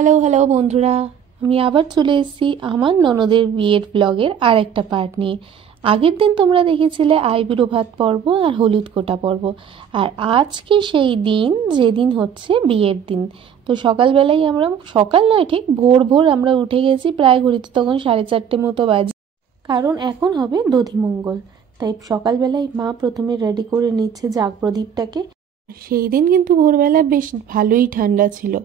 Hello hello বন্ধুরা, আমি আবার চলে এসেছি আমার ননদের বিয়ের ব্লগের আর একটা পার্ট নিয়ে। আগের দিন তোমরা দেখেছিলে আইবুড়ো ভাত পর্ব আর হলুদ কোটা পর্ব, আর আজকে সেই দিন যেদিন হচ্ছে বিয়ের দিন। তো সকালবেলায় আমরা, সকাল নয় ঠিক ভোর ভোর আমরা উঠে গেছি, প্রায় ঘড়িতে তখন 4:30 মতো বাজে, কারণ এখন হবে দধিমঙ্গল। তাই সকালবেলায় মা প্রথমে রেডি করে নিচ্ছে জাগপ্রদীপটাকে। সেই দিন কিন্তু ভোরবেলা বেশ ভালোই ঠান্ডা ছিল,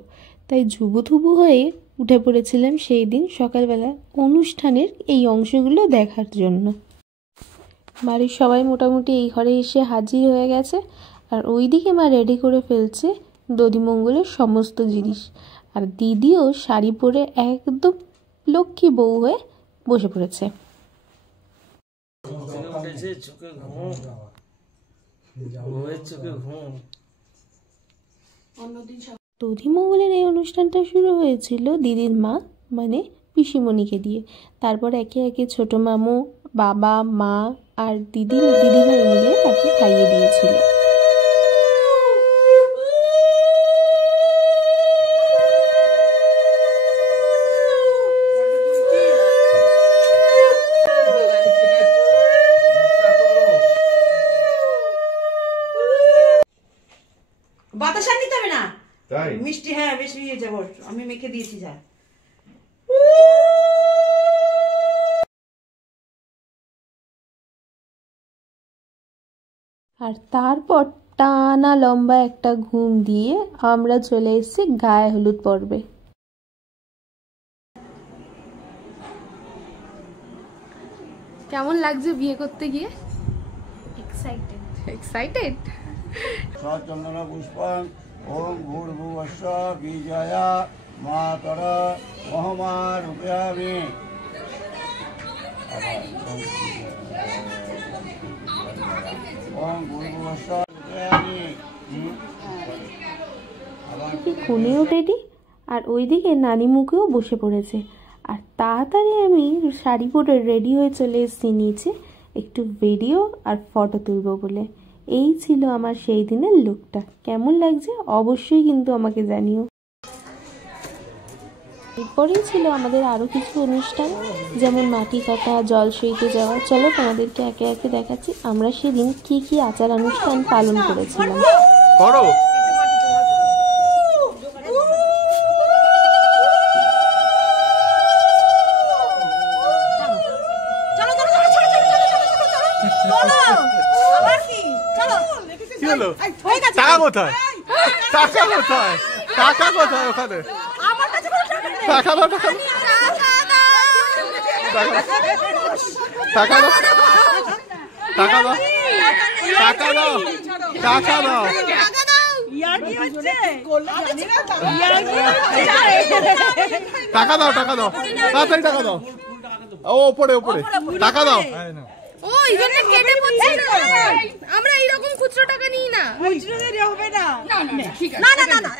তাই ঝুবুথুবু হয়ে উঠে পড়েছিলাম সেই দিন সকালবেলা অনুষ্ঠানের এই অংশগুলো দেখার জন্য। বাড়ির সবাই মোটামুটি এই ঘরে এসে হাজির হয়ে গেছে, আর ওইদিকে মা রেডি করে ফেলছে দধিমঙ্গলের সমস্ত জিনিস। আর দিদিও শাড়ি পরে একদম লক্ষ্মী বউ হয়ে বসে পড়েছে। দধিমঙ্গলের এই অনুষ্ঠানটা শুরু হয়েছিল দিদির মা মানে পিসিমণিকে দিয়ে। তারপর একে একে ছোট মামু, বাবা, মা আর দিদিভাই মিলে তাকে খাইয়ে দিয়েছিল। বাতাস আর নিতে হবে না, তাই মিষ্টি হ্যাঁ বেশি নিয়ে যাবো, আমি মেখে দিয়েছি যা। আর তারপর টানা লম্বা একটা ঘুম দিয়ে আমরা চলে এসেছি গায়ে হলুদ পর্বে। কেমন লাগছে বিয়ে করতে গিয়ে? এক্সাইটেড। সচন্দন পুষ্পং ওম ভূর্ভুবস্সঃ বীজায়া মাতরা মহমা রূপয়ামি। ওম ভূর্ভুবস্সঃ রূপয়ামি। কোনেও রেডি, আর ওইদিকে নানিমুখেও বসে পড়েছে। আর তাড়াতাড়ি আমি শাড়ি পরে রেডি হয়ে চলে এসেছি নিচে একটু ভিডিও আর ফটো তুলবো বলে। এই ছিল আমার সেই দিনের লুকটা। কেমন লাগছে অবশ্যই কিন্তু আমাকে জানিও। এরপরেই ছিল আমাদের আরও কিছু অনুষ্ঠান, যেমন মাটি কাটা, জল সইতে যাওয়া। চলো তোমাদেরকে একে একে দেখাচ্ছি আমরা সেদিন কি কি আচার অনুষ্ঠান পালন করেছিলাম। টাকা কোথায়? টাকা কোথায়? টাকা কোথায়? ওখানে টাকা দাও, টাকা দাও, টাকা দাও, টাকা দাও, টাকা দাও, টাকা দাও। টাকা দাও, টাকা দাও, তাড়াতাড়ি টাকা দাও। ও ওপরে ওপরে টাকা দাও। ও এই জন্য কেটে পড়ছে না, আমরা এইরকম খুচরো টাকা নিই না। খুচরো দিয়ে হবে না, না না ঠিক আছে, না না না না।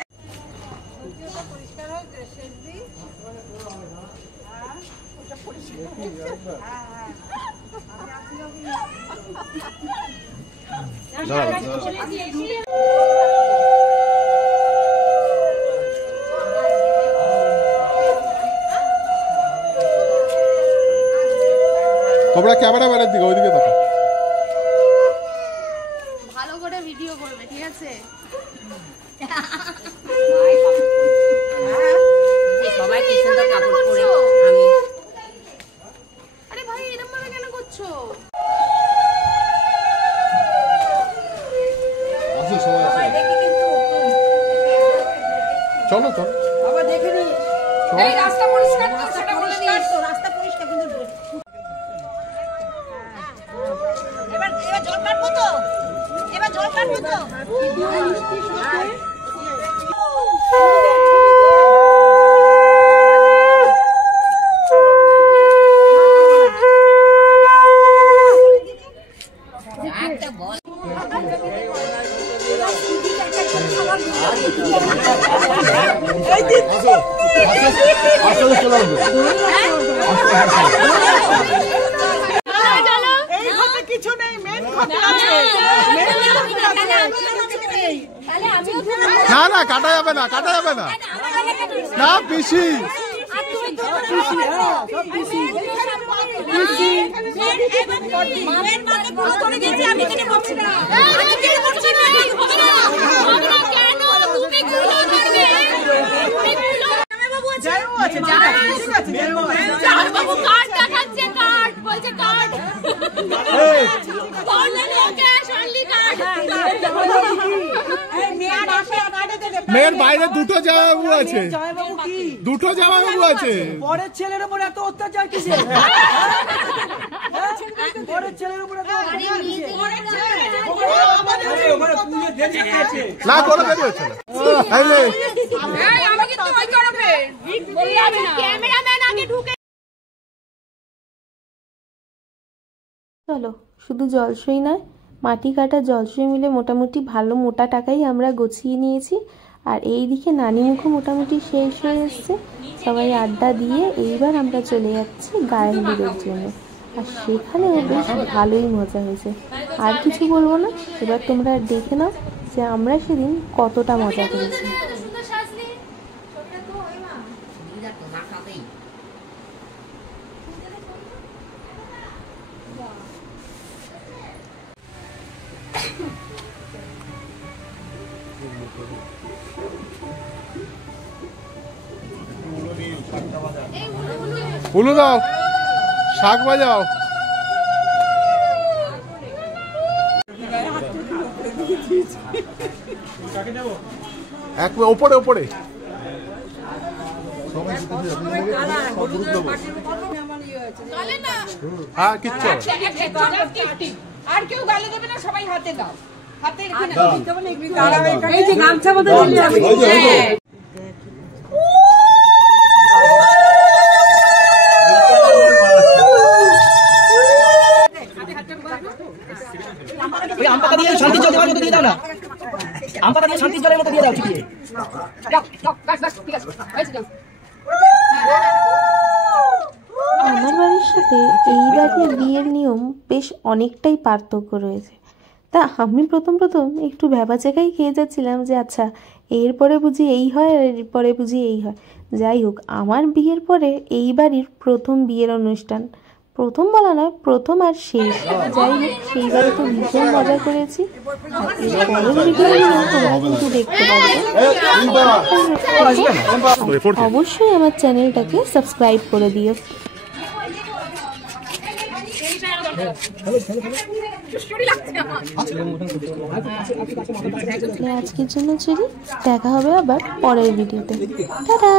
তোমরা ক্যামেরা ম্যানের দিকে ওইদিকে দেখো, ভালো করে ভিডিও করবে, ঠিক আছে? সবাই কি সুন্দর কাপড় পরে আমি। আরে ভাই এরকম ভাবে কেন করছো? আসো সবাই আসো, চলো চলো বাবা দেখে নি। এই রাস্তা পরিষ্কার তো, সেটা বলে দিস। রাস্তা পরিষ্কার কিন্তু এবার জল কাটবো তো, এবার জল কাটবো তো। কিছু নেই, মেন কথা আছে। না না কাটা যাবে না, কাটা যাবে না। না পিসি মেয়ের বাইরে দুটো জামাইবাবু আছে, দুটো জামাইবাবু আছে। পরের ছেলের উপর এত অত্যাচার কিসের? পরের ছেলের উপর এত না কোনো দেরি হচ্ছে না। চলো, শুধু জলসই নয়, মাটি কাটা জলসই মিলে মোটামুটি ভালো মোটা টাকাই আমরা গুছিয়ে নিয়েছি। আর এইদিকে নানিমুখও মোটামুটি শেষ হয়ে এসছে। সবাই আড্ডা দিয়ে এইবার আমরা চলে যাচ্ছি গায়েন বিয়ের জন্য। আর সেখানেও বেশ ভালোই মজা হয়েছে। আর কিছু বলবো না, এবার তোমরা দেখে নাও যে আমরা সেদিন কতটা মজা করেছি। উলু দাও, শাক বাজাও। এক ওপরে ওপরে হ্যাঁ কিচ্ছু আর কেউ গালে দেবে না, সবাই হাতে দাও, হাতে রেখে এই যে গামছা মতো আমপাতা দিয়ে শান্তি জলের মতো দিয়ে দাও না, আমপাতা দিয়ে শান্তি জলের মতো দিয়ে দাও। ঠিক আছে, আমার বাড়ির সাথে এই বাড়ির বিয়ের নিয়ম বেশ অনেকটাই পার্থক্য রয়েছে। তা আমি প্রথম একটু ভ্যাবাচাকাই খেয়ে যাচ্ছিলাম যে আচ্ছা এরপরে বুঝি এই হয় আর এরপরে বুঝি এই হয়। যাই হোক, আমার বিয়ের পরে এই বাড়ির প্রথম বিয়ের অনুষ্ঠান, প্রথম বলা নয় প্রথম আর শেষ। যাই হোক, সেইবারে তো ভীষণ মজা করেছি। আর পরের ভিডিওগুলো তোমরা কিন্তু দেখতে পারবে। অবশ্যই আমার চ্যানেলটাকে সাবস্ক্রাইব করে দিও। আজকের জন্য চলি, দেখা হবে আবার পরের ভিডিওতে। টাটা।